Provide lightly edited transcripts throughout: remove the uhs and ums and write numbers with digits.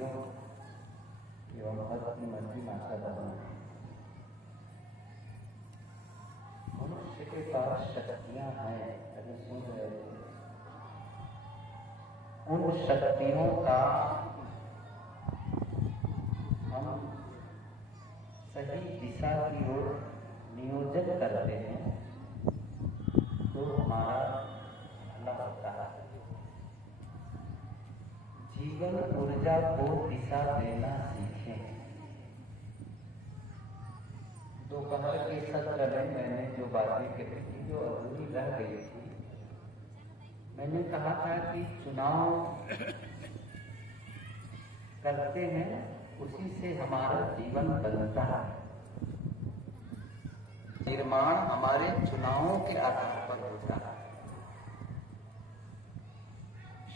भाइयों एवं भक्ति मंत्री माता बहनों, मनुष्य के पास शक्तियां हैं, अभी सुन रहे थे। उन शक्तियों का हम सही दिशा की ओर नियोजन करते हैं तो हमारा भला होता है। जीवन ऊर्जा को दिशा देना सीखें। दोपहर के सत्र में मैंने जो बातें कही थी, जो अधूरी रह गई थी, मैंने कहा था कि चुनाव करते हैं, उसी से हमारा जीवन बनता है। निर्माण हमारे चुनावों के आधार पर होता है।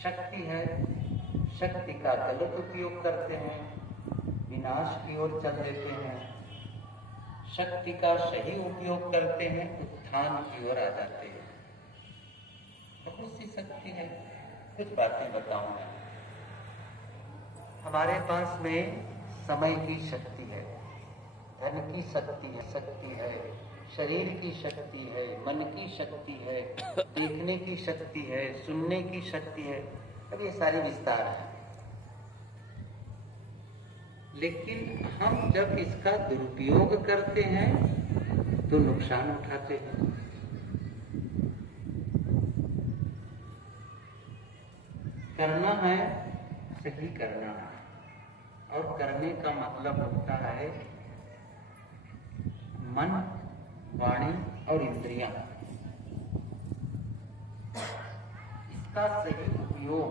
शक्ति है, शक्ति का गलत उपयोग करते हैं, विनाश की ओर चल देते हैं। शक्ति का सही उपयोग करते हैं, उत्थान की ओर आ जाते हैं। बहुत सी शक्ति है, कुछ बातें बताऊंगा। हमारे पास में समय की शक्ति है, धन की शक्ति है, शरीर की शक्ति है, मन की शक्ति है, देखने की शक्ति है, सुनने की शक्ति है। अब ये सारे विस्तार है, लेकिन हम जब इसका दुरुपयोग करते हैं तो नुकसान उठाते हैं। करना है, सही करना है, और करने का मतलब होता है मन, वाणी और इंद्रियां। इसका सही उपयोग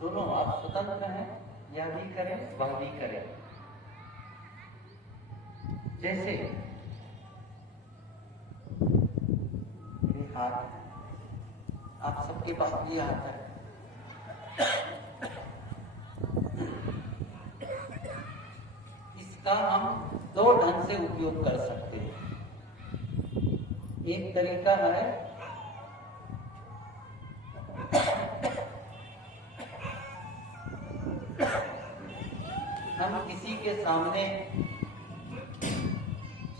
दोनों आप स्वतंत्र हैं, यह भी करें वह भी करें। जैसे ये हाथ, आप सबके पास ये हाथ है, इसका हम दो ढंग से उपयोग कर सकते हैं। एक तरीका है हम किसी के सामने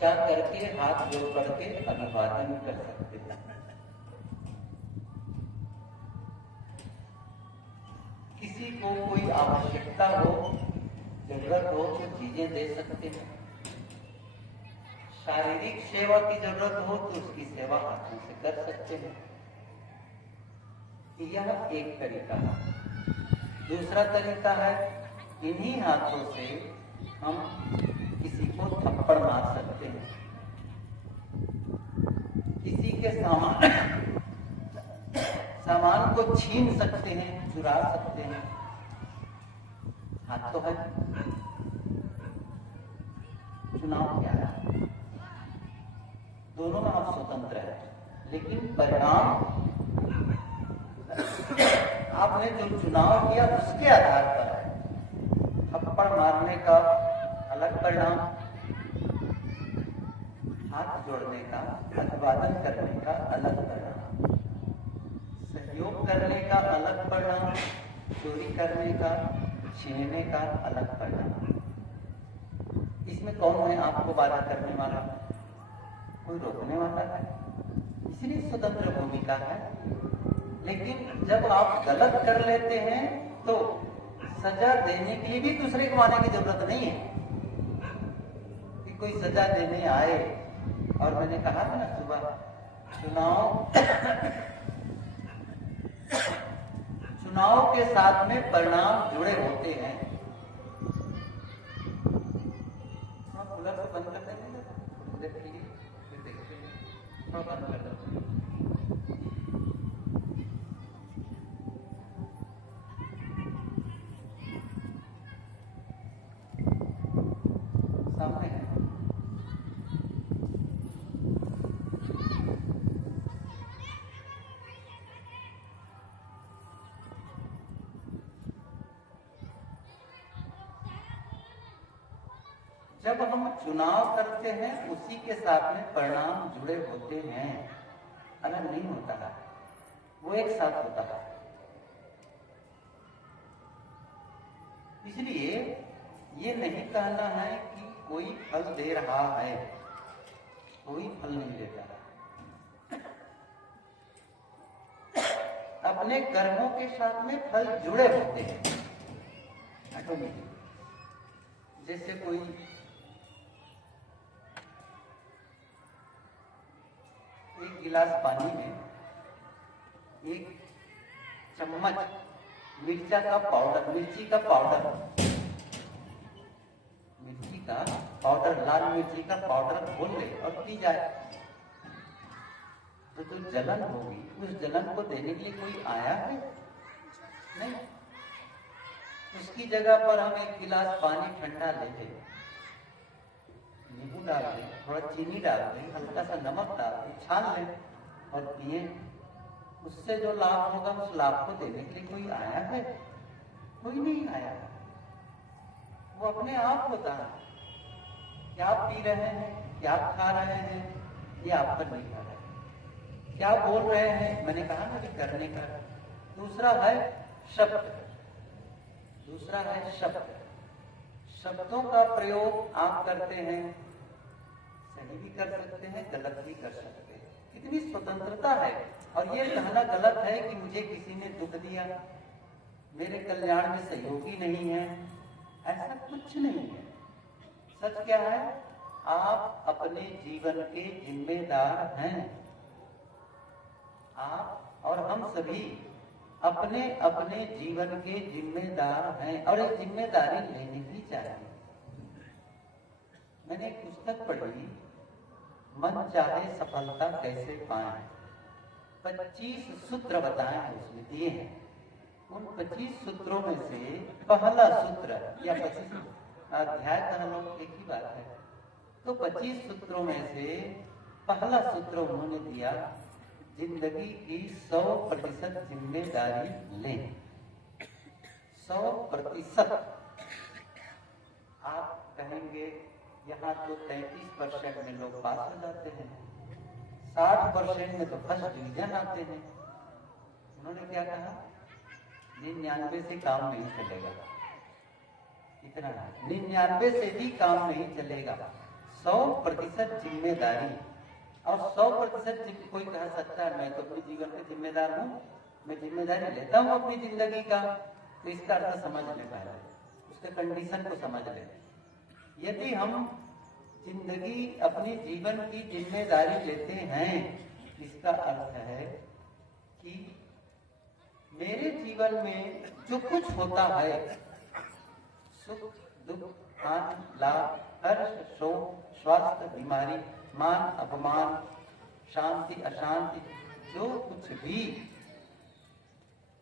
जा करके हाथ जोड़ करके अभिवादन कर सकते हैं। किसी को कोई आवश्यकता हो, जरूरत हो तो चीजें दे सकते हैं। शारीरिक सेवा की जरूरत हो तो उसकी सेवा हाथों से कर सकते हैं। यह एक तरीका है। दूसरा तरीका है, इन्हीं हाथों से हम किसी को थप्पड़ मार सकते हैं, किसी के सामान को छीन सकते हैं, चुरा सकते हैं। हाथ तो है। चुनाव क्या है? दोनों में हम स्वतंत्र हैं, लेकिन परिणाम आपने जो चुनाव किया उसके आधार पर है। थप्पड़ मारने का अलग परिणाम, हाथ जोड़ने का, अभिवादन करने का अलग परिणाम, सहयोग करने का अलग परिणाम, चोरी करने का, छीनने का अलग परिणाम। इसमें कौन है आपको बाधा करने वाला? कोई रोकने वाला है? इसलिए स्वतंत्र भूमिका है। लेकिन जब आप गलत कर लेते हैं तो सजा देने के लिए भी दूसरे को आने की जरूरत नहीं है कि कोई सजा देने आए। और मैंने कहा था ना सुबह, चुनाव के साथ में परिणाम जुड़े होते हैं। कूलर को बंद कर देंगे, फिर देखते हैं, बंद कर दो। सामने है। जब हम चुनाव करते हैं उसी के साथ में परिणाम जुड़े होते हैं, अलग नहीं होता है, वो एक साथ होता है। इसलिए ये नहीं कहना है कि कोई फल दे रहा है, कोई फल नहीं देता। अपने कर्मों के साथ में फल जुड़े होते हैं ऑटोमेटिक। जैसे कोई एक गिलास पानी में एक चम्मच मिर्ची का पाउडर लाल मिर्ची का पाउडर घोल ले और पी जाए, तो जो जलन होगी उस जलन को देने के लिए कोई आया है? नहीं। उसकी जगह पर हम एक गिलास पानी ठंडा लेते, नींबू डाल दें, थोड़ा चीनी डाल दें, हल्का सा नमक डाल दें, छान लें और पिए। उससे जो लाभ होगा उस लाभ को देने के लिए कोई आया है? कोई नहीं आया। वो अपने आप होता है। क्या पी रहे हैं, क्या खा रहे हैं, ये आप पर नहीं खा रहे। क्या बोल रहे हैं, मैंने कहा ना कि करने का। दूसरा है शब्द, दूसरा है शब्द। शब्दों का प्रयोग आप करते हैं, सही भी कर सकते हैं, गलत भी कर सकते हैं। कितनी स्वतंत्रता है। और ये कहना गलत है कि मुझे किसी ने दुख दिया, मेरे कल्याण में सहयोगी नहीं है, ऐसा कुछ नहीं है। सच क्या है? आप अपने जीवन के जिम्मेदार हैं। आप और हम सभी अपने अपने जीवन के जिम्मेदार हैं और एक जिम्मेदारी लेनी भी चाहिए। मैंने एक पुस्तक पढ़ी, मन चाहे सफलता कैसे पाएं, 25 सूत्र बताए हैं, उसमें दिए हैं। उन 25 सूत्रों में से पहला सूत्र या 25 अध्याय का हम लोग एक ही बात है, तो 25 सूत्रों में से पहला सूत्र उन्होंने दिया, जिंदगी की 100% जिम्मेदारी लें। 100%। आप कहेंगे यहाँ तो 33% में लोग पास हो जाते हैं, 60% में तो फर्स्ट डिवीजन आते हैं। उन्होंने क्या कहा? 99 से काम नहीं चलेगा। इतना 99 से भी काम नहीं चलेगा। 100% जिम्मेदारी। और 100% कोई कह सकता है मैं तो अपने जीवन का जिम्मेदार हूँ, मैं जिम्मेदारी लेता हूँ अपनी जिंदगी का, तो इसका अर्थ समझ ले, पहले उसके कंडीशन को समझ ले। यदि हम जिंदगी अपनी जीवन की जिम्मेदारी लेते हैं, इसका अर्थ है कि मेरे जीवन में जो कुछ होता है, सुख दुख आनंद लाभ हर्ष शोक स्वास्थ्य बीमारी मान अपमान शांति अशांति, जो कुछ भी,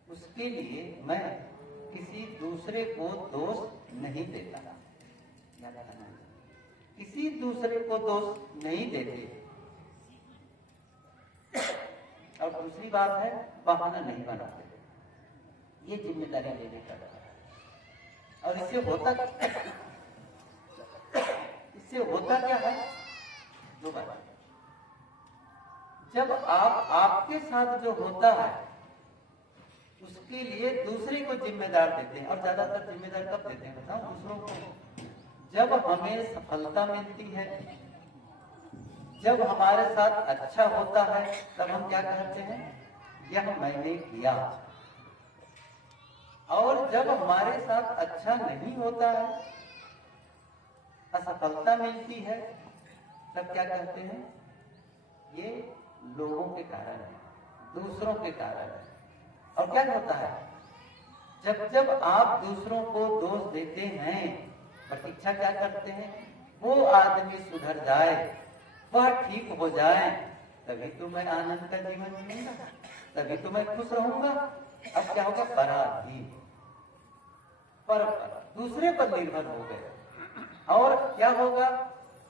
उसके लिए मैं किसी दूसरे को दोष नहीं देता, किसी दूसरे को दोष नहीं देते। और दूसरी बात है बहाना नहीं बनाते। ये जिम्मेदारी लेने का है। और इससे होता क्या है? दो बात। जब आपके साथ जो होता है उसके लिए दूसरे को जिम्मेदार देते हैं, और ज्यादातर जिम्मेदार कब देते हैं बताओ? दूसरों को। जब हमें सफलता मिलती है, जब हमारे साथ अच्छा होता है, तब हम क्या कहते हैं? यह मैंने किया। और जब हमारे साथ अच्छा नहीं होता है, असफलता मिलती है, तब क्या कहते हैं? ये लोगों के कारण है, दूसरों के कारण है। और क्या होता है? जब जब आप दूसरों को दोष देते हैं, प्रतीक्षा क्या करते हैं? वो आदमी सुधर जाए, वह ठीक हो जाए, तभी तो मैं आनंद का जीवन जीऊंगा, तभी तो मैं खुश रहूंगा। अब क्या होगा? पराधीन, पर दूसरे पर निर्भर हो गए। और क्या होगा?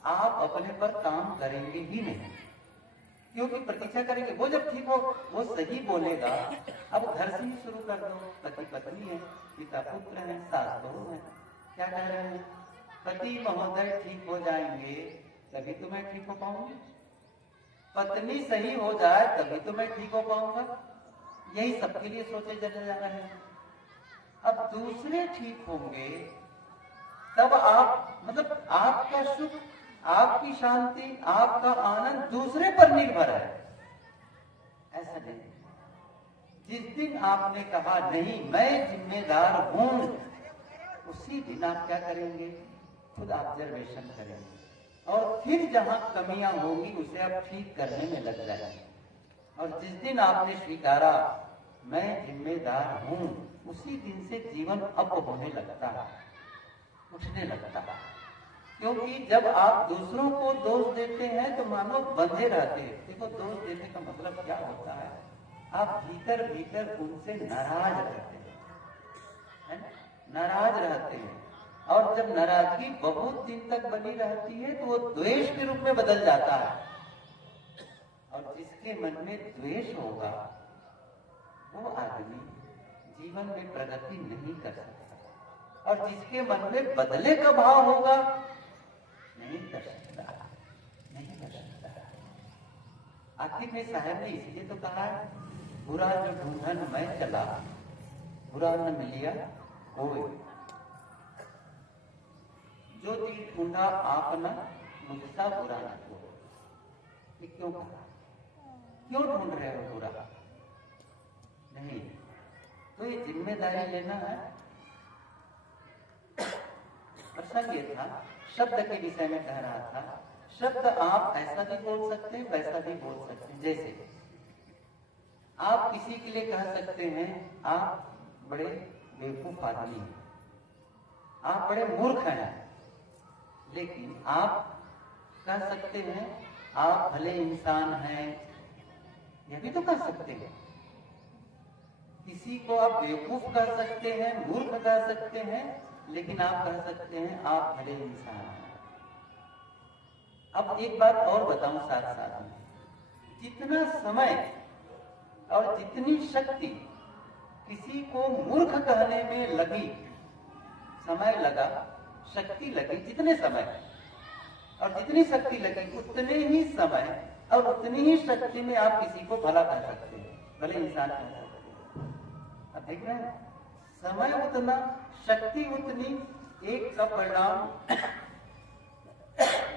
आप अपने पर काम करेंगे ही नहीं, क्योंकि प्रतीक्षा करेंगे वो जब ठीक हो, वो सही बोलेगा। अब घर से ही शुरू कर दो। पति पत्नी है, पिता पुत्र है, सास बहू है, क्या कह रहे हैं? पति महोदय ठीक हो जाएंगे तभी तो मैं ठीक हो पाऊंगी, पत्नी सही हो जाए तभी तो मैं ठीक हो पाऊंगा। यही सबके लिए सोचे चले जा रहे हैं। अब दूसरे ठीक होंगे तब आप, मतलब आपका सुख, आपकी शांति, आपका आनंद दूसरे पर निर्भर है, ऐसा नहीं। जिस दिन आपने कहा नहीं मैं जिम्मेदार हूं, उसी दिन आप क्या करेंगे, खुद ऑब्जर्वेशन करेंगे और फिर जहां कमियां होंगी उसे आप ठीक करने में लग जाएंगे। और जिस दिन आपने स्वीकारा मैं जिम्मेदार हूं, उसी दिन से जीवन अप होने लगता है, उठने लगता है। क्योंकि जब आप दूसरों को दोष देते हैं तो मानो बंधे रहते हैं। देखो दोष देने का मतलब क्या होता है, आप भीतर भीतर उनसे नाराज रहते हैं, है ना? नाराज रहते हैं और जब नाराजगी बहुत दिन तक बनी रहती है तो वो द्वेष के रूप में बदल जाता है। और जिसके मन में द्वेष होगा वो आदमी जीवन में प्रगति नहीं कर सकता, और जिसके मन में बदले का भाव होगा नहीं कर सकता, नहीं कर सकता। आखिर में साहब ने इसलिए तो कहा है, बुरा जो ढूंढन मैं चला, बुरा न मिलिया कोई, जो दिल ढूंढा आपना मुझसा बुरा न हो। ये क्यों कहा, क्यों ढूंढ रहे हो बुरा? नहीं, तो ये जिम्मेदारी लेना है। प्रसंग ये था, शब्द के विषय में कह रहा था, शब्द आप ऐसा भी बोल सकते हैं, वैसा भी बोल सकते हैं। जैसे आप किसी के लिए कह सकते हैं आप बड़े बेवकूफ आदमी हैं, आप बड़े मूर्ख हैं, लेकिन आप कह सकते हैं आप भले इंसान हैं, यह भी तो कह सकते हैं। किसी को आप बेवकूफ कह सकते हैं, मूर्ख कह सकते हैं, लेकिन आप कह सकते हैं आप भले इंसान हैं। अब एक बात और बताऊं साथ साथ में, जितना समय और जितनी शक्ति किसी को मूर्ख कहने में लगी, समय लगा, शक्ति लगी, जितने समय और जितनी शक्ति लगी उतने ही समय और उतनी ही शक्ति में आप किसी को भला कह सकते हैं, भले इंसान कह सकते हैं। अब देख रहे हैं, समय उतना, शक्ति उतनी, एक का परिणाम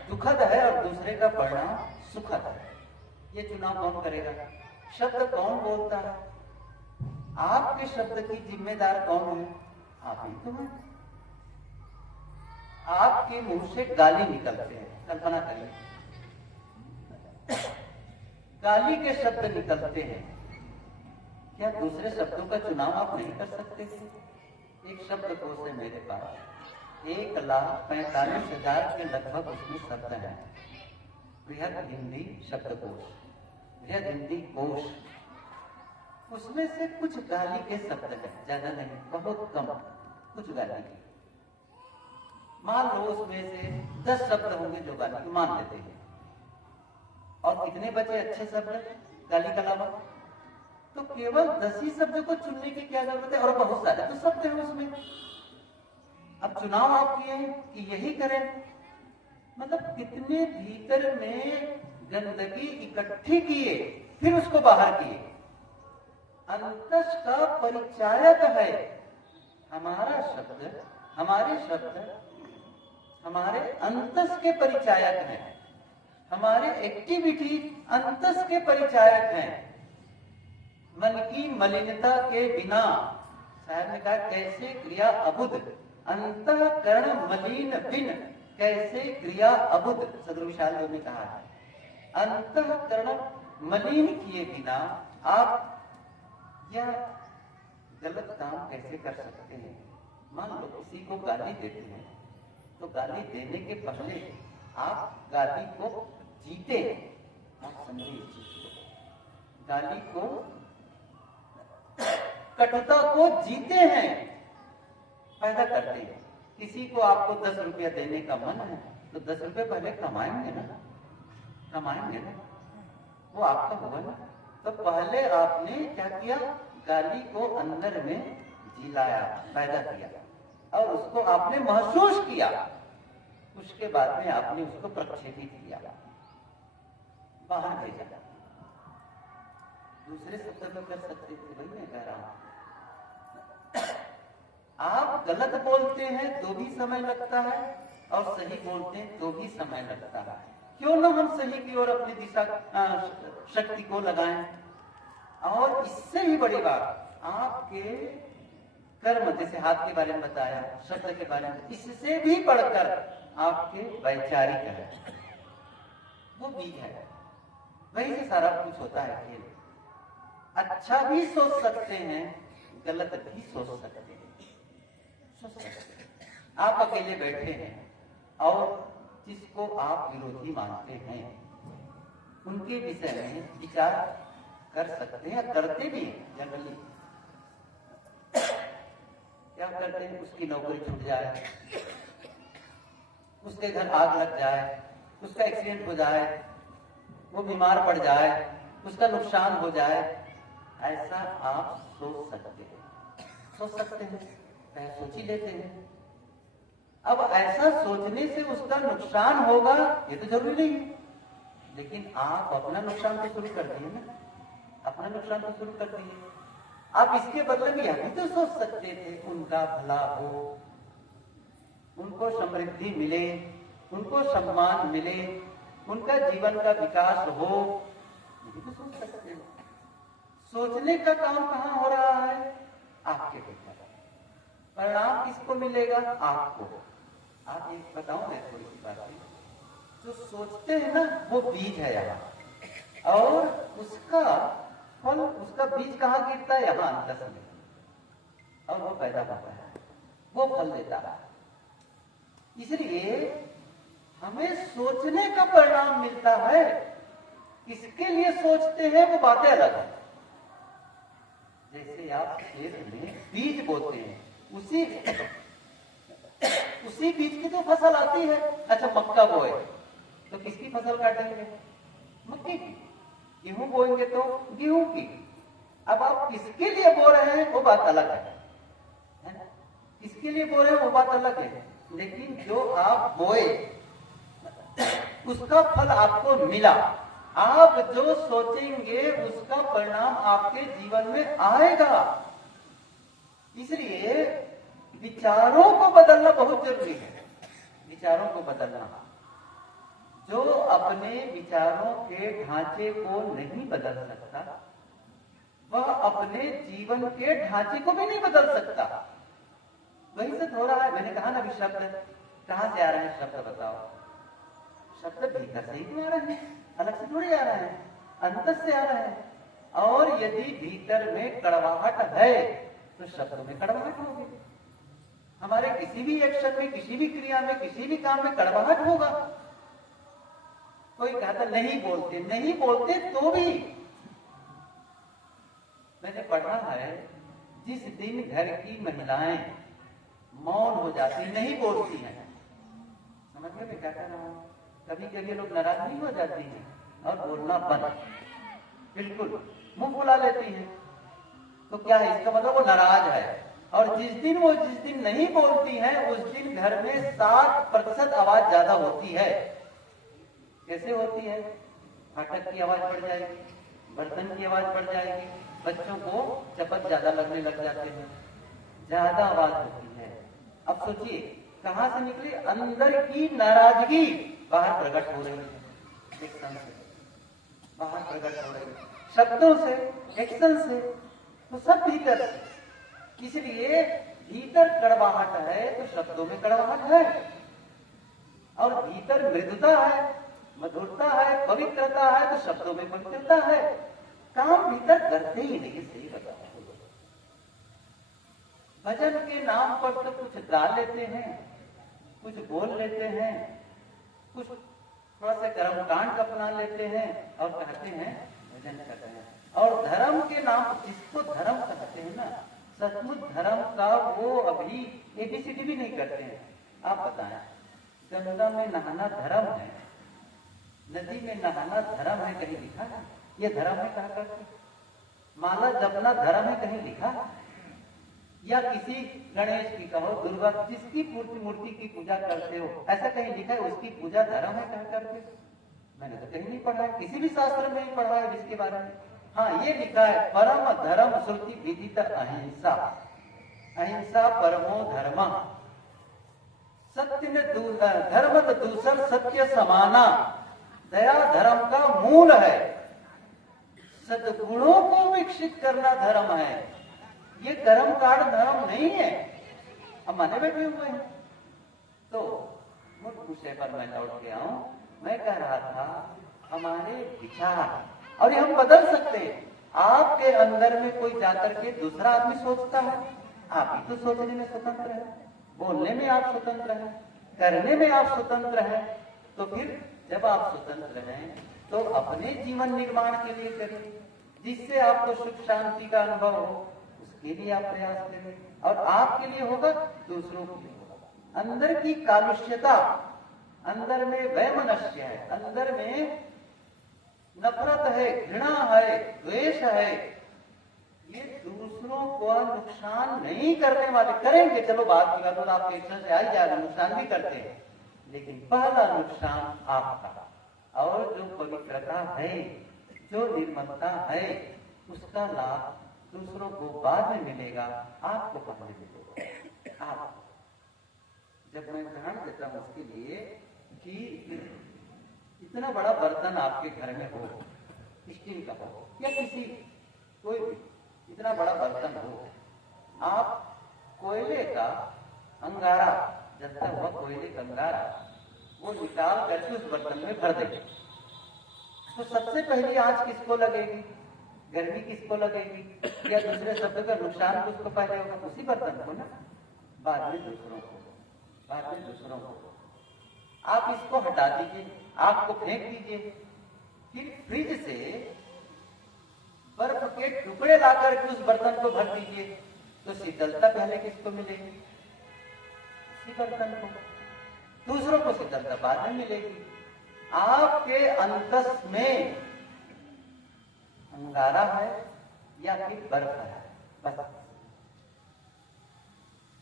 दुखद है और दूसरे का परिणाम सुखद है। ये चुनाव कौन करेगा? शब्द कौन बोलता है? आपके शब्द की जिम्मेदार कौन है? आप ही तो हैं। आपके मुंह से गाली निकलते हैं, कल्पना करिए, गाली के शब्द निकलते हैं, क्या दूसरे शब्दों का चुनाव आप नहीं कर सकते थे? एक शब्दकोश है मेरे पास, 1,45,000 के लगभग उसमें शब्द हैं। बृहद हिंदी शब्दकोश, बृहद हिंदी कोश, उसमें से कुछ गाली के शब्द हैं, ज्यादा नहीं, बहुत कम, कुछ गाली के। मान लो उसमें से 10 शब्द होंगे जो गाली के, मान लेते हैं, और कितने बचे अच्छे शब्द गाली के अलावा? तो केवल 10 ही शब्द को चुनने की क्या जरूरत है, और बहुत सारे तो शब्द हैं उसमें। अब चुनाव आप किए हैं कि यही करें, मतलब कितने भीतर में गंदगी इकट्ठी किए, फिर उसको बाहर किए। अंतस का परिचायक है हमारा शब्द, हमारे शब्द हमारे अंतस के परिचायक हैं, हमारे एक्टिविटी अंतस के परिचायक हैं। मन की मलिनता के बिना, साहब ने कहा कैसे क्रिया अबुध, अंतःकरण मलिन बिन कैसे क्रिया अबुध, सदगुरु विशाल ने कहा है। अंतःकरण मलिन किए बिना आप यह गलत काम कैसे कर सकते हैं? मान लो किसी को गाली देते हैं, तो गाली देने के पहले आप गाली को जीते, आप समझिए, गाली को, कटुता को जीते हैं, पैदा करते हैं। किसी को आपको 10 रुपया देने का मन है तो 10 रुपये पहले कमाएंगे ना, कमाएंगे ना, वो आपका हुआ ना। तो पहले आपने क्या किया, गाली को अंदर में जिलाया, पैदा किया, और उसको आपने महसूस किया, उसके बाद में आपने उसको प्रक्षेपित किया, बाहर भेजा। दूसरे शब्द में कर सकते थे, वही मैं कह रहा हूं। आप गलत बोलते हैं तो भी समय लगता है और सही बोलते हैं तो भी समय लगता है। क्यों ना हम सही की ओर अपनी दिशा शक्ति को लगाएं। और इससे भी बड़ी बात, आपके कर्म, जैसे हाथ के बारे में बताया, शब्द के बारे में, इससे भी बढ़कर आपके वैचारिक है, वो बीज है, वहीं से सारा कुछ होता है खेल। अच्छा भी सोच सकते हैं, गलत भी सोच सकते हैं। आप अकेले बैठे हैं और जिसको आप विरोधी मानते हैं उनके विषय में विचार कर सकते हैं, करते भी हैं। जनरली क्या करते हैं, उसकी नौकरी छूट जाए, उसके घर आग लग जाए, उसका एक्सीडेंट हो जाए, वो बीमार पड़ जाए, उसका नुकसान हो जाए, ऐसा आप सोच सकते हैं, सोच सकते हैं, सोच ही लेते हैं। अब ऐसा सोचने से उसका नुकसान होगा ये तो जरूरी नहीं है, लेकिन आप अपना नुकसान तो शुरू कर दिए ना, अपना नुकसान तो शुरू कर दिए। आप इसके बदले में यह भी तो सोच सकते थे उनका भला हो, उनको समृद्धि मिले, उनको सम्मान मिले, उनका जीवन का विकास हो, ये तो सोच सकते हैं। सोचने का काम कहां हो रहा है? आपके भीतर। परिणाम किसको मिलेगा? आपको। आप एक बताऊं मैं थोड़ी सी बात, जो सोचते हैं ना वो बीज है यहाँ, और उसका फल, उसका बीज कहाँ गिरता है? यहाँ अंतस में, और वो पैदा होता है, वो फल देता है। इसलिए हमें सोचने का परिणाम मिलता है। किसके लिए सोचते हैं वो बातें अलग है। जैसे आप खेत में बीज बोते हैं, उसी बीज की तो फसल आती है। अच्छा मक्का बोए तो किसकी फसल काटेंगे? मक्के की। गेहूं बोएंगे तो गेहूं की। अब आप किसके लिए बो रहे हैं वो बात अलग है ना? किसके लिए बो रहे हैं वो बात अलग है, लेकिन जो आप बोए उसका फल आपको मिला। आप जो सोचेंगे उसका परिणाम आपके जीवन में आएगा। इसलिए विचारों को बदलना बहुत जरूरी है। विचारों को बदलना, जो अपने विचारों के ढांचे को नहीं बदल सकता वह अपने जीवन के ढांचे को भी नहीं बदल सकता। वही से हो रहा है। मैंने कहा ना, शब्द कहां से आ रहे हैं? शब्द बताओ। शब्द भीतर से ही तो आ रहे हैं, अलग से थोड़ी आ रहे हैं, अंतर से आ रहे हैं। और यदि भीतर में कड़वाहट है तो शब्दों में कड़वाहट होगी। हमारे किसी भी एक्शन में, किसी भी क्रिया में, किसी भी काम में कड़वाहट होगा। कोई कहता नहीं बोलते, नहीं बोलते तो भी मैंने पढ़ा है, जिस दिन घर की महिलाएं मौन हो जाती, नहीं बोलती हैं, समझ में क्या कह रहा हूं? कभी कभी लोग नाराज नहीं हो जाती हैं और बोलना बंद, बिल्कुल मुंह फुला लेती हैं, तो क्या है? इसका मतलब वो नाराज है। और जिस दिन नहीं बोलती हैं उस दिन घर में 7% आवाज ज्यादा होती है। कैसे होती है? फाटक की आवाज बढ़ जाएगी, बर्तन की आवाज बढ़ जाएगी, बच्चों को चपत ज्यादा लगने लग जाते हैं, ज्यादा आवाज होती है। अब सोचिए कहां से निकली? अंदर की नाराजगी बाहर प्रकट हो रही है, एक्शन से बाहर प्रकट हो रही है, शब्दों से, एक्शन से, तो सब भीतर से। इसलिए भीतर कड़वाहट है तो शब्दों में कड़वाहट है, और भीतर मृदुता है, मधुरता है, पवित्रता है तो शब्दों में पवित्रता है। काम भीतर करते ही नहीं। सही बताओ, भजन के नाम पर तो कुछ गा लेते हैं, कुछ बोल लेते हैं, कुछ थोड़ा सा कर्मकांड अपना लेते हैं और कहते हैं भजन करते हैं। और धर्म के नाम, जिसको धर्म कहते हैं ना, सचमुच धर्म का वो अभी ABCD भी नहीं करते हैं। आप बताएं, गंगा में नहाना धर्म है, नदी में नहाना धर्म है, कहीं लिखा है? ये धर्म है कहा करते? माला जपना धर्म है, कहीं लिखा? या किसी गणेश की कहो, दुर्गा, जिसकी मूर्ति की पूजा करते हो, ऐसा कहीं लिखा है उसकी पूजा धर्म है कहा करते? मैंने तो कहीं नहीं पढ़ा है, किसी भी शास्त्र में नहीं पढ़ा है जिसके बारे में। हाँ, ये लिखा है परम धर्म श्रुति विदित अहिंसा। अहिंसा परमो धर्म, सत्य में धर्म दूसर सत्य समाना, दया धर्म का मूल है। सद्गुणों को विकसित करना धर्म है, ये कर्म कांड धर्म नहीं है। अब माने बैठे हुए हैं। तो मुख्य विषय पर मैं लौट के आऊं। मैं कह रहा था हमारे विचार, और ये हम बदल सकते हैं। आपके अंदर में कोई जाकर के दूसरा आदमी सोचता है, आप ही तो सोचने में स्वतंत्र है, बोलने में आप स्वतंत्र हैं, करने में आप स्वतंत्र हैं। तो फिर जब आप स्वतंत्र हैं तो अपने जीवन निर्माण के लिए करिए, जिससे आपको सुख शांति का अनुभव हो, उसके लिए आप प्रयास करिए। और आपके लिए होगा, दूसरों के लिए होगा। अंदर की कालुष्यता, अंदर में वैमनस्य है, अंदर में नफरत है, घृणा है, द्वेष है, ये दूसरों को नुकसान नहीं करने वाले। करेंगे, चलो बात की बात, तो आप पेशेंस से आ ही जाएगा, नुकसान भी करते हैं, लेकिन पहला नुकसान आपका। और जो पवित्रता है, जो निर्मलता है, उसका लाभ दूसरों को बाद में मिलेगा, आपको पहले मिलेगा। आप जब मैं उदाहरण देता हूं उसके लिए कि इतना बड़ा बर्तन आपके घर में हो, स्टील का हो या किसी कोई भी इतना बड़ा बर्तन हो, आप कोयले का अंगारा, जलता हुआ कोयले का अंगारा वो निकाल करके उस बर्तन में भर देंगे, तो सबसे पहली आंच किसको लगेगी? गर्मी किसको लगेगी? या दूसरे शब्द का नुकसान किसको पहले होगा? उसी बर्तन को ना, बाद में दूसरों को, बाद में दूसरों को। आप इसको हटा दीजिए, आग को फेंक दीजिए, फिर फ्रिज से बर्फ के टुकड़े लाकर के उस बर्तन को भर दीजिए, तो शीतलता पहले किसको मिलेगी? उसी बर्तन को। दूसरों को शीतलता बाद में मिलेगी। आपके अंतस में अंगारा है या फिर बर्फ है, बस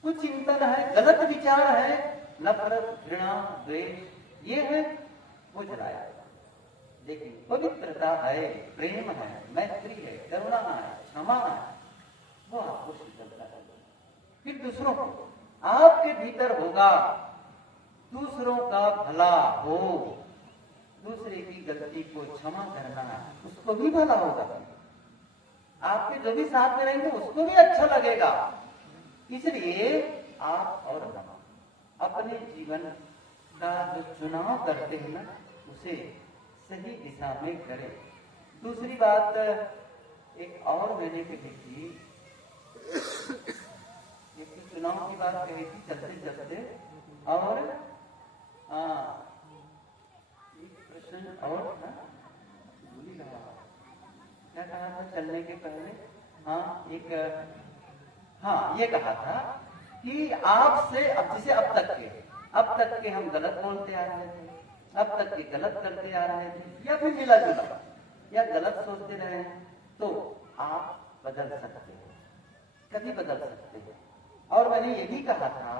कुछ चिंतन है, गलत विचार है, नफरत, घृणा, द्वेष, ये है, वो जलाया। लेकिन पवित्रता है, प्रेम है, मैत्री है, करुणा है, क्षमा है, वो आपको शीतलता है। फिर दूसरों को, आपके भीतर होगा दूसरों का भला हो, दूसरे की गलती को क्षमा करना, उसको भी भला होगा। आपके जो भी साथ में रहेंगे उसको भी अच्छा लगेगा। इसलिए आप और हम अपने जीवन का जो चुनाव करते हैं ना, उसे सही दिशा में करें। दूसरी बात एक और मैंने कही थी, एक तो चुनाव की बात कही थी चलते चलते, और एक प्रश्न और था, भूल ही रहा, क्या कहा था चलने के पहले? ये कहा था कि आपसे अब जैसे अब तक के हम गलत बोलते आ रहे थे, अब तक के गलत करते आ रहे थे, या फिर मिला जुला या गलत सोचते रहे हैं, तो आप बदल सकते हैं, कभी बदल सकते हैं। और मैंने ये भी कहा था,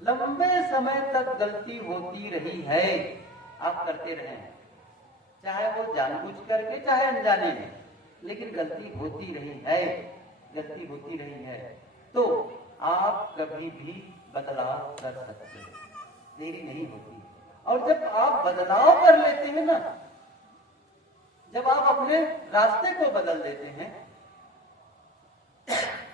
लंबे समय तक गलती होती रही है, आप करते रहे हैं, चाहे वो जानबूझ करके चाहे अनजाने में, लेकिन गलती होती रही है, गलती होती रही है, तो आप कभी भी बदलाव कर सकते हैं, देरी नहीं होती। और जब आप बदलाव कर लेते हैं ना, जब आप अपने रास्ते को बदल देते हैं,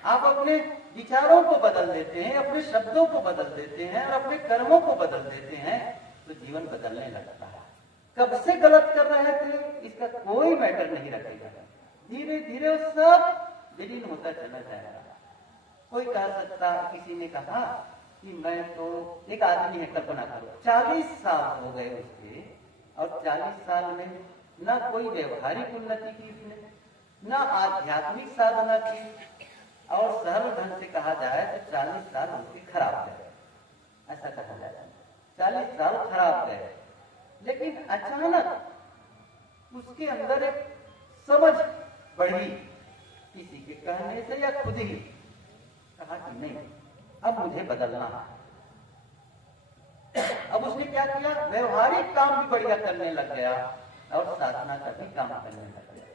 आप अपने विचारों को बदल देते हैं, अपने शब्दों को बदल देते हैं और अपने कर्मों को बदल देते हैं, तो जीवन बदलने लगता है। कब से गलत कर रहे थे इसका कोई मैटर नहीं रखेगा, धीरे धीरे वो सब विलीन होता चला जाएगा। कोई कह सकता, किसी ने कहा कि मैं तो, एक आदमी है, कल्पना करो 40 साल हो गए उसके, और 40 साल में ना कोई व्यवहारिक उन्नति की उसने, ना आध्यात्मिक साधना की, और सरल ढंग से कहा जाए तो 40 साल उसके खराब गए, ऐसा कहा जाए 40 साल खराब गए। लेकिन अचानक उसके अंदर एक समझ बढ़ी, किसी के कहने से या खुद ही कहा कि नहीं, अब मुझे बदलना है। अब उसने क्या किया, व्यवहारिक काम भी बढ़िया करने लग गया और साधना का भी काम करने लग गया।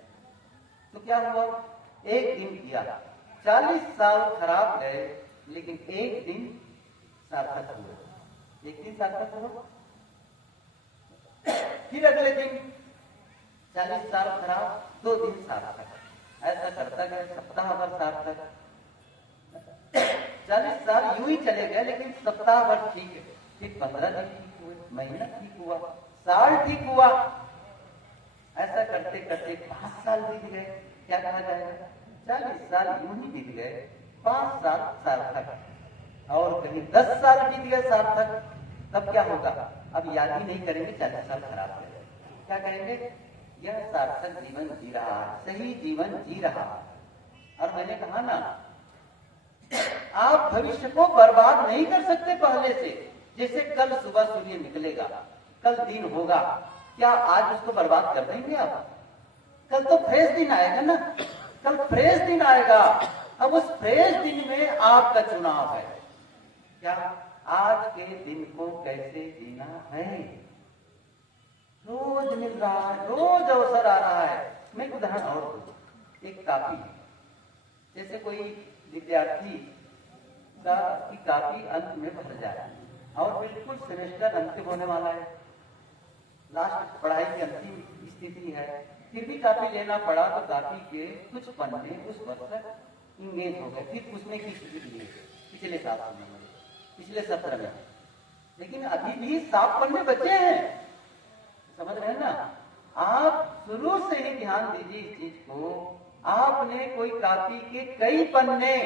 तो क्या हुआ, एक दिन किया, 40 साल खराब गए, लेकिन एक दिन सार्थक हुआ, एक दिन सार्थक हुआ, फिर अगले दिन 40 साल खराब, 2 दिन सार्थक, ऐसा करता गया, सप्ताह भर सार्थक, 40 साल यूं ही चले गए, लेकिन सप्ताह भर ठीक है, फिर 15 दिन ठीक हुए, महीना ठीक हुआ, साल ठीक हुआ, ऐसा करते करते 5 साल बीत गए। क्या कहा जाएगा? 40 साल यूं ही बीत गए, 5 साल सार्थक, और कहीं 10 साल बीत गए सार्थक, तब क्या होगा? अब याद ही नहीं करेंगे, 40 साल खराब हो गए, क्या कहेंगे? यह सार्थक जीवन जी रहा, सही जीवन जी रहा। और मैंने कहा ना, आप भविष्य को बर्बाद नहीं कर सकते पहले से। जैसे कल सुबह सूर्य निकलेगा, कल दिन होगा, क्या आज उसको बर्बाद कर देंगे आप? कल तो फ्रेश दिन आएगा ना, कल फ्रेश दिन आएगा। अब उस फ्रेश दिन में आपका चुनाव है, क्या आज के दिन को कैसे जीना है। रोज मिल रहा है, रोज अवसर आ रहा है। मैं एक उदाहरण और दूं, एक कापी, जैसे कोई विद्यार्थी की कापी अंत में भर जाए और बिल्कुल सेमेस्टर अंतिम होने वाला है, लास्ट पढ़ाई की अंतिम स्थिति है, फिर भी कापी लेना पड़ा, तो कापी के कुछ पन्ने उस वर्ष इंगेज हो गए, फिर उसने की लिए पिछले साल में, पिछले सत्र में, लेकिन अभी भी 7 पन्ने बचे हैं। समझ रहे हैं ना? आप शुरू से ही ध्यान दीजिए इस चीज को। आपने कोई कापी के कई पन्ने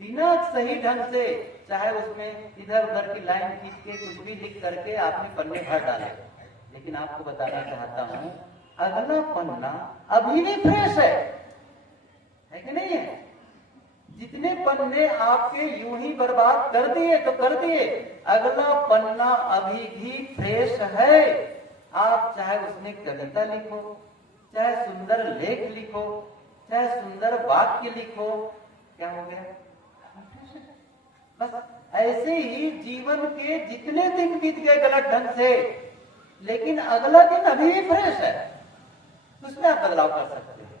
बिना सही ढंग से, चाहे उसमें इधर उधर की लाइन खींच के कुछ भी लिख करके आपने पन्ने भर डाले, लेकिन आपको बताना चाहता हूं, अगला पन्ना अभी भी फ्रेश है कि नहीं है? जितने पन्ने आपके यूं ही बर्बाद कर दिए तो कर दिए, अगला पन्ना अभी भी फ्रेश है। आप चाहे उसमें कविता लिखो, चाहे सुंदर लेख लिखो, चाहे सुंदर वाक्य लिखो, क्या हो गया? बस ऐसे ही जीवन के जितने दिन बीत गए गलत ढंग से, लेकिन अगला दिन अभी भी फ्रेश है, उसमें आप बदलाव कर सकते हैं,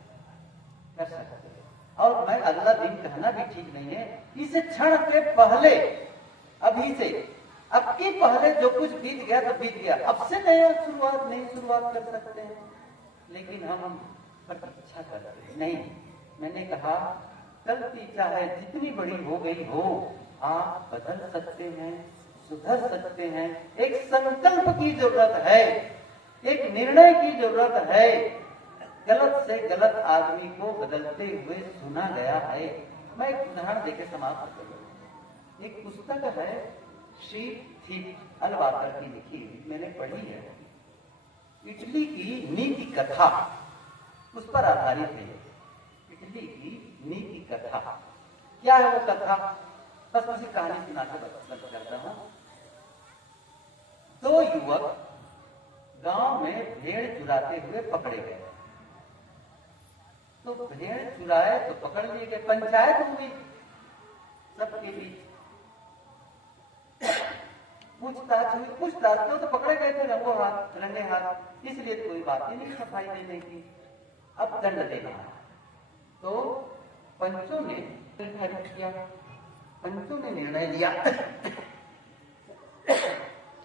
कर सकते हैं। और मैं अगला दिन कहना भी ठीक नहीं है, इस क्षण के पहले, अभी से, अब के पहले जो कुछ बीत गया तो बीत गया, अब से नई शुरुआत कर सकते हैं, लेकिन हम प्रतीक्षा करते हैं नहीं। मैंने कहा गलती चाहे जितनी बड़ी हो गई हो, आप बदल सकते हैं, सुधर सकते हैं। एक संकल्प की जरूरत है, एक निर्णय की जरूरत है। गलत से गलत आदमी को बदलते हुए सुना गया है। मैं एक उदाहरण देकर समाप्त करूं। एक पुस्तक है श्री थीप अलवाकर की लिखी, मैंने पढ़ी है, इटली की नीति कथा, उस पर आधारित है। इटली की नीति कथा क्या है? वो कथा बस उसी कहानी सुनाकर बंद करता हूं। 2 युवक गांव में भेड़ चुराते हुए पकड़े गए, तो भेड़ चुराए तो पकड़ लिए गए, पंचायत हुई सबके बीच, पूछताछ हुई, पूछताछ तो पकड़े गए थे रंगे हाथ, इसलिए कोई बात ही नहीं सफाई देने की। अब दंड देना, तो पंचों ने किया, पंचों ने निर्णय लिया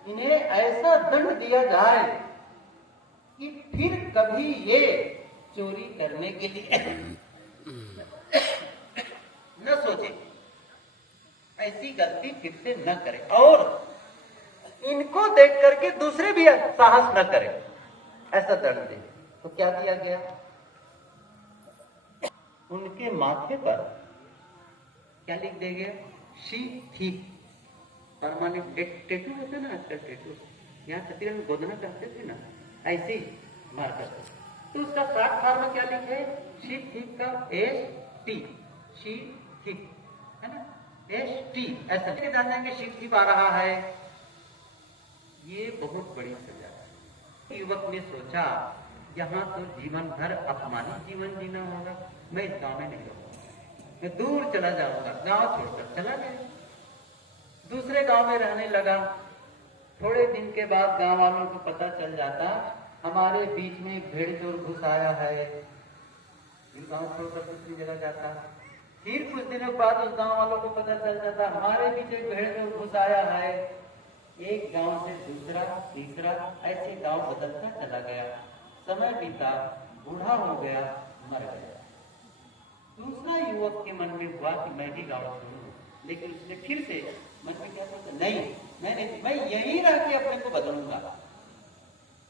इन्हें ऐसा दंड दिया जाए कि फिर कभी ये चोरी करने के लिए न सोचे, ऐसी गलती फिर से न करे, और इनको देख करके दूसरे भी साहस न करे, ऐसा दंड दे। तो क्या किया गया? उनके माथे पर क्या लिख देंगे? शी थी परमानेंट टेटू होते ना आजकल, टेटू यहाँ छत्तीसगढ़ में गोदना कहते थे ना, ऐसे ही मार्कर। तो उसका शॉर्ट फॉर्म में क्या लिखे? शी थी का ST, शी थी है ना, ST, ऐसा लिख डाल देंगे। शी थी आ रहा है, ये बहुत बड़ी सजा है। युवक ने सोचा यहाँ तो जीवन भर अपमानित जीवन जीना होगा, मैं इस गाँव में नहीं रहूंगा, मैं दूर चला जाऊंगा। गांव छोड़कर चला गया, दूसरे गांव में रहने लगा। थोड़े दिन के बाद गांव वालों को पता चल जाता हमारे बीच में भेड़ चोर घुस आया है, गांव छोड़कर दूसरी जगह जाता। फिर कुछ दिनों बाद उस गांव वालों को पता चल जाता हमारे बीच एक भेड़ में घुस आया है। एक गांव से दूसरा, तीसरा, ऐसे गांव बदलता चला गया। समय बीता, बूढ़ा हो गया, मर गया। दूसरा युवक के मन में हुआ कि मैं भी गांव छोड़ूं, लेकिन उसने फिर से मन में क्या सोचा, नहीं, मैं यहीं रह के अपने को बदलूंगा।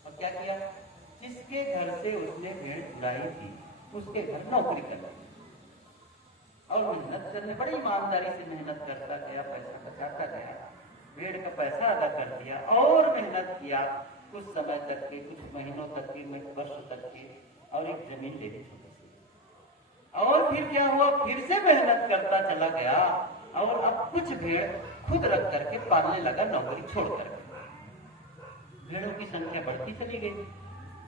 और क्या किया, जिसके घर से उसने भेड़ चुराई थी उसके घर नौकरी कर दी और मेहनत करने, बड़ी ईमानदारी से मेहनत करता गया, पैसा बचाता गया, भेड़ का पैसा अदा कर दिया और मेहनत किया कुछ समय तक के, कुछ महीनों तक के, वर्षों तक के, और एक जमीन ले ली। और फिर क्या हुआ, फिर से मेहनत करता चला गया और अब कुछ भेड़ खुद रख करके पालने लगा, नौकरी छोड़ करके। भेड़ों की संख्या बढ़ती चली गई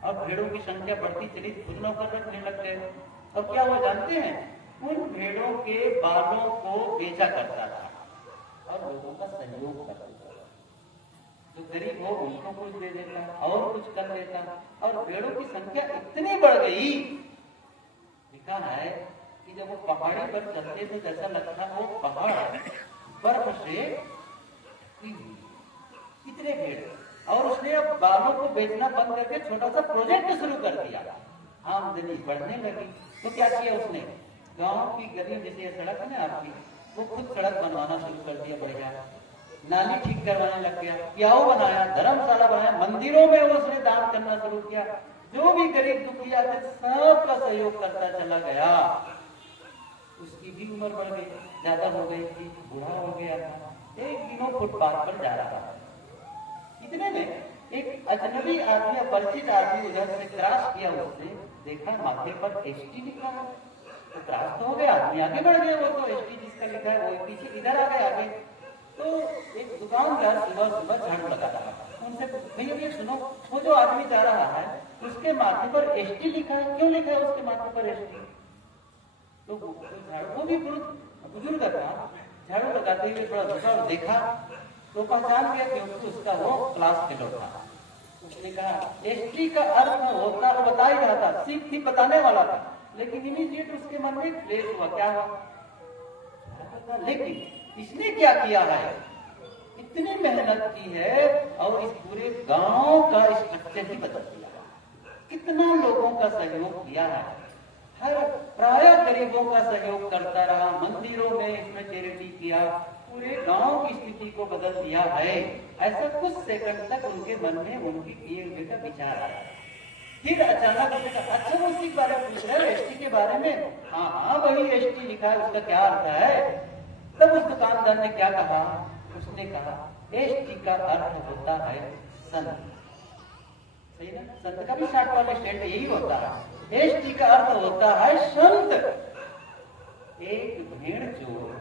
और भेड़ों की संख्या बढ़ती चली, खुद नौकर रखने लग गए। और क्या वो जानते हैं, उन भेड़ों के बालों को बेचा करता था और लोगों का सहयोग करता था। जो गरीब हो उनको कुछ दे देता और कुछ कर देता, और भेड़ों की संख्या इतनी बढ़ गई, लिखा है कि जब वो पहाड़ी पर चलते थे जैसा लगता वो पहाड़ बर्फ से कितने भेड़। और उसने अब बालों को बेचना बंद करके छोटा सा प्रोजेक्ट शुरू कर दिया, आमदनी बढ़ने लगी। तो क्या किया उसने, गांव की गली जैसे सड़क है ना आपकी, वो खुद सड़क बनवाना शुरू कर दिया, बढ़िया नाली ठीक करवाने लग गया, प्याऊ बनाया, धर्मशाला बनाया, मंदिरों में उसने दान करना शुरू किया। जो भी गरीब दुखी आते सबका सहयोग करता चला गया। उसकी भी उम्र बढ़ गई, ज्यादा हो गई थी, बूढ़ा हो गया था। एक दिनों फुटपाथ पर जा रहा था, इतने में एक अजनबी आदमी, अपरिचित आदमी उधर से क्रॉस किया। उसने देखा माथे पर एसटी लिखा है, तो क्रॉस तो हो गया, आदमी आगे बढ़ गया। वो तो एसटी जिसका लिखा है वो पीछे इधर आ गए आगे। तो एक दुकानदार सुबह सुबह झाड़ू लगा रहा था, उनसे भैया ये सुनो, वो जो आदमी जा रहा है उसके माथे पर एसटी लिखा है, क्यों लिखा है उसके माथे पर एसटी? तो वो भी बुजुर्ग था, झाड़ू लगाते हुए थोड़ा घुसा और देखा तो पहचान गया क्योंकि उसका वो क्लास फेलो था। उसने कहा एसटी का अर्थ होता, वो बता ही रहा था, सीख थी बताने वाला था, लेकिन इमीडिएट उसके मन में क्लेश हुआ। क्या हुआ, लेकिन इसने क्या किया है, इतनी मेहनत की है और इस पूरे गांव का स्ट्रक्चर ही बदल दिया। कितना लोगों का सहयोग किया है, हर प्राय गरीबों का सहयोग करता रहा, मंदिरों में इसमें चैरिटी किया, पूरे गांव की स्थिति को बदल दिया है। ऐसा कुछ सेकंड तक उनके मन में उनकी किए हुए का विचार आया। फिर अचानक अच्छा वो उसी बारे में पूछ रहे हैं, एसटी के बारे में? हाँ वही एसटी लिखा है, उसका क्या अर्थ है? तब उस दुकानदार ने क्या कहा, उसने कहा एसटी का अर्थ होता है संत। सही ना, संत का भी शार्ट वाले स्टैंड यही होता है। एसटी का अर्थ होता है संत। एक भेड़ जो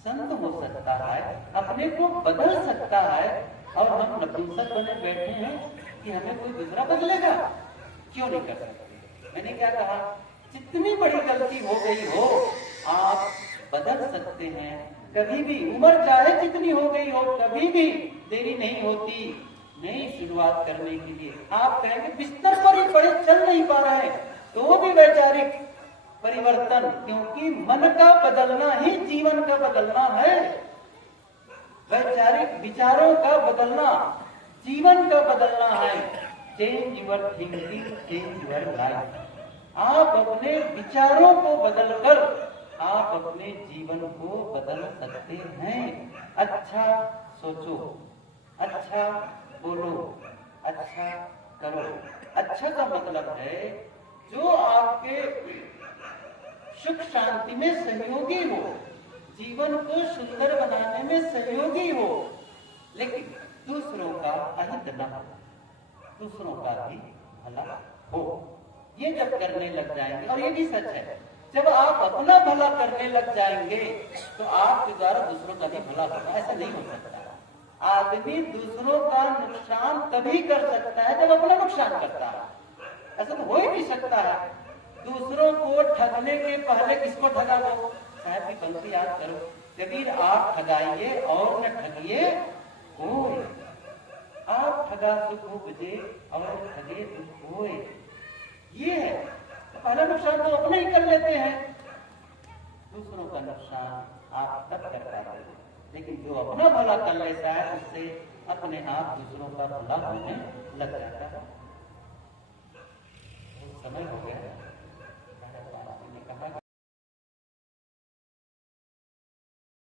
संत हो सकता है, अपने को बदल सकता है, और हम नपुंसक बने बैठे हैं कि हमें कोई दूसरा बदलेगा, क्यों नहीं कर सकते? मैंने क्या कहा, जितनी बड़ी गलती हो गई हो आप बदल सकते हैं, कभी भी, उम्र चाहे जितनी हो गई हो, कभी भी देरी नहीं होती नई शुरुआत करने के लिए। आप कहेंगे बिस्तर पर ही पड़े चल नहीं पा रहे, तो भी वैचारिक परिवर्तन, क्योंकि मन का बदलना ही जीवन का बदलना है। वैचारिक विचारों का बदलना जीवन का बदलना है। Change your thinking, change your life. आप अपने विचारों को बदलकर आप अपने जीवन को बदल सकते हैं। अच्छा सोचो, अच्छा बोलो, अच्छा करो। अच्छा का मतलब है जो आपके सुख शांति में सहयोगी हो, जीवन को सुंदर बनाने में सहयोगी हो, लेकिन दूसरों का अहित न हो, दूसरों का भी भला हो। ये जब करने लग जाएंगे, और ये भी सच है, जब आप अपना भला करने लग जाएंगे तो आपके द्वारा दूसरों का भी भला होगा। ऐसा नहीं हो सकता। आदमी दूसरों का नुकसान तभी कर सकता है जब अपना नुकसान करता है। ऐसा तो हो ही नहीं सकता है। दूसरों को ठगने के पहले किसको ठगा दो? साहब की पंक्ति याद करो, कबीर आप ठगाइए और न ठगिए कोई, आप ठगा सुख उपजे और ठगे दुख होए। ये है, पहला नुकसान तो अपने ही कर लेते हैं। दूसरों का नुकसान आप तब कर पाते हैं, लेकिन जो अपना भला कर लेता है उससे अपने आप दूसरों का भला होने लग जाता है। समय हो गया।